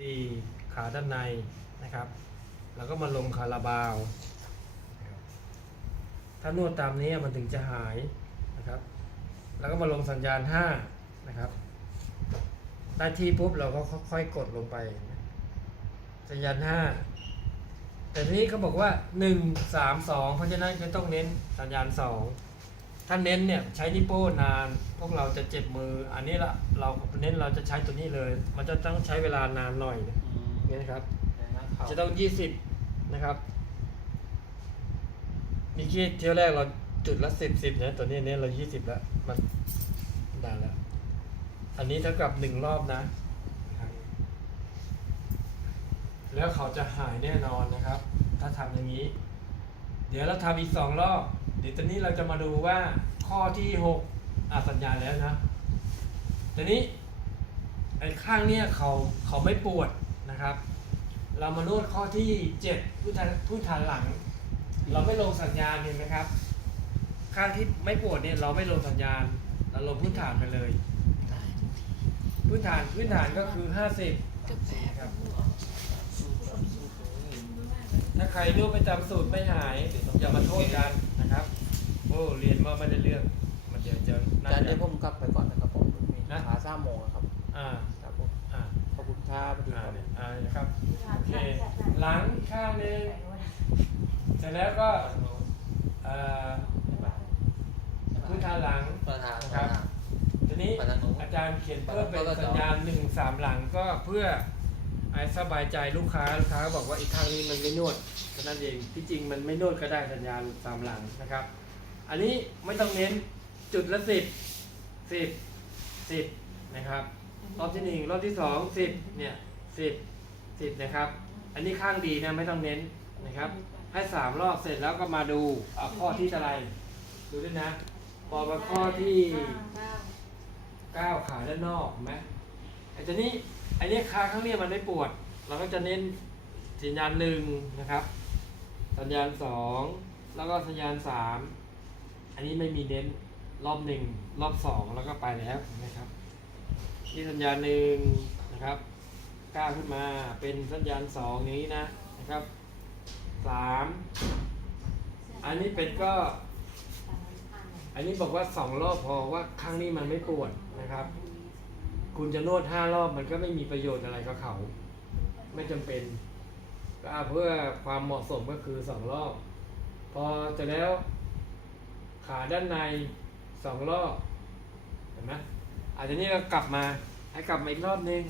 สี่ขาด้านในนะครับ แล้วก็มาลงคาราบาว ถ้านวดตามนี้มันถึงจะหายนะครับ แล้วก็มาลงสัญญาณห้านะครับได้ที่ปุ๊บเราก็ค่อยๆกดลงไป สัญญาณห้าแต่ทีนี้เขาบอกว่าหนึ่งสามสองเพราะฉะนั้นจะต้องเน้นสัญญาณสอง ถ้าเน้นเนี่ยใช้นิ้วโป้นาน พวกเราจะเจ็บมือ อันนี้ละเราเน้นเราจะใช้ตัวนี้เลย มันจะต้องใช้เวลานานหน่อยนี่นะครับ จะต้องยี่สิบนะครับมีกี้เที่ยวแรกเราจุดละสิบสิบนะตัวนี้เนี่ยเรายี่สิบแล้วมันได้แล้ว อันนี้เท่ากับหนึ่งรอบนะ แล้วเขาจะหายแน่นอนนะครับ ถ้าทำอย่างนี้ เดี๋ยวเราทำอีกสองรอบ เดี๋ยวตอนนี้เราจะมาดูว่าข้อที่หกอะสัญญาแล้วนะทีนี้ไอ้ข้างเนี้ยเขาเขาไม่ปวดนะครับ เรามานวดข้อที่เจ็ดพื้นฐานพื้นฐานหลัง เราไม่ลงสัญญาณเห็นไหมครับ ข้างที่ไม่ปวดเนี่ยเราไม่ลงสัญญาณ เราลงพื้นฐานไปเลย พื้นฐานพื้นฐานก็คือห้าสิบครับถ้าใครรู้ไปจำสูตรไม่หายอย่ามาโทษกัน นะครับ โอ้เรียนว่าไม่ได้เรื่อง มันเดี๋ยวจะอาจารย์เดี๋ยวผมกลับไปก่อนนะครับผมมีนะขาสามโมงนะครับอ่าครับผมอ่าขอบคุณครับสวัสดีอ่าครับ เนี่ยอ่านะครับโอเคหลังข้างหนึงเสร็จแล้วก็เอ่อพื้นฐานหลัง ประธานนะปครัระบธานทีนี้ไปทางนู้นอาจารย์เขียนเพิ่มเป็นสัญญาณหนึ่งสามหลังก็เพื่อ ไอ้สบายใจลูกค้าลูกค้าก็บอกว่าอีกข้างนี้มันไม่นวดเท่านั้นเองที่จริงมันไม่นวดก็ได้สัญญาณสามหลังนะครับ อันนี้ไม่ต้องเน้นจุดละสิบสิบสิบนะครับรอบที่หนึ่งรอบที่สองสิบเนี่ยสิบสิบนะครับ อันนี้ข้างดีนะไม่ต้องเน้นนะครับ ให้สามรอบเสร็จแล้วก็มาดูข้อที่เท่าไร ดูด้วยนะพอมาข้อที่เก้าขาด้านนอกเห็นไหมไอ้ตัวนี้ อ้นี้ขาข้างนี้มันไม่ปวด เราก็จะเน้นสัญญาณหนึ่งนะครับ สัญญาณสองแล้วก็สัญญาณสามอันนี้ไม่มีเน้นรอบหนึ่งรอบสองแล้วก็ไปแล้วนะครับนี่สัญญาณหนึ่งนะครับก้าวขึ้นมาเป็นสัญญาณสองอย่างนี้นะนะครับสามอันนี้เป็นก็ อันนี้บอกว่าสองรอบพอว่าครั้งนี้มันไม่ปวดนะครับ คุณจะนวดห้ารอบมันก็ไม่มีประโยชน์อะไรกับเขา ไม่จำเป็น ก็เอาเพื่อความเหมาะสมก็คือสองรอบ พอจะแล้วขาด้านในสองรอบเห็นไหมอาจจะนี่ก็กลับมาให้กลับมาอีกรอบนึง